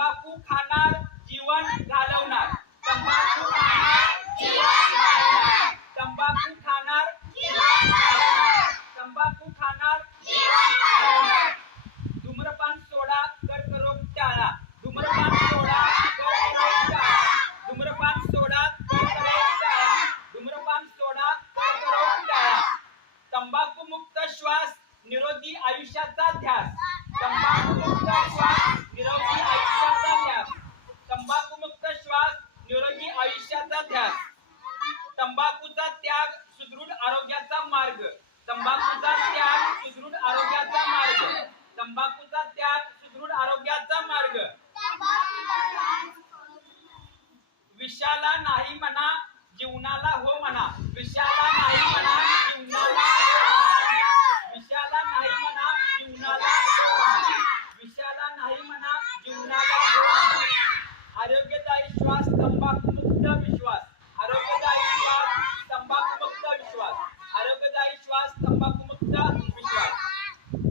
तंबाखू खाणार जीवन घालवणार. तंबाखू खाणार जीवन घालवणार. तंबाखू खाणार जीवन घालवणार. तंबाखू खाणार जीवन घालवणार. धूम्रपान सोडा कर्करोग टाळा. धूम्रपान सोडा कर्करोग टाळा. धूम्रपान सोडा कर्करोग टाळा. धूम्रपान सोडा कर्करोग टाळा. तंबाखू मुक्त श्वास निरोगी आयुष्याचा ध्यास. तंबाखू मुक्त अभ्यास तंबाखूचा त्याग सुदृढ आरोग्याचा मार्ग. तंबाखूचा त्याग सुदृढ आरोग्याचा मार्ग. तंबाखूचा त्याग सुदृढ आरोग्याचा मार्ग. विषाला नाही म्हणा जीवनाला हो म्हणा. विषाला नाही म्हणा जीवनाला हो विषाला नाही म्हणा जीवनाला हो विषाला नाही म्हणा जीवनाला हो आरोग्यदायी श्वास तंबाखू मुक्त विश्वास.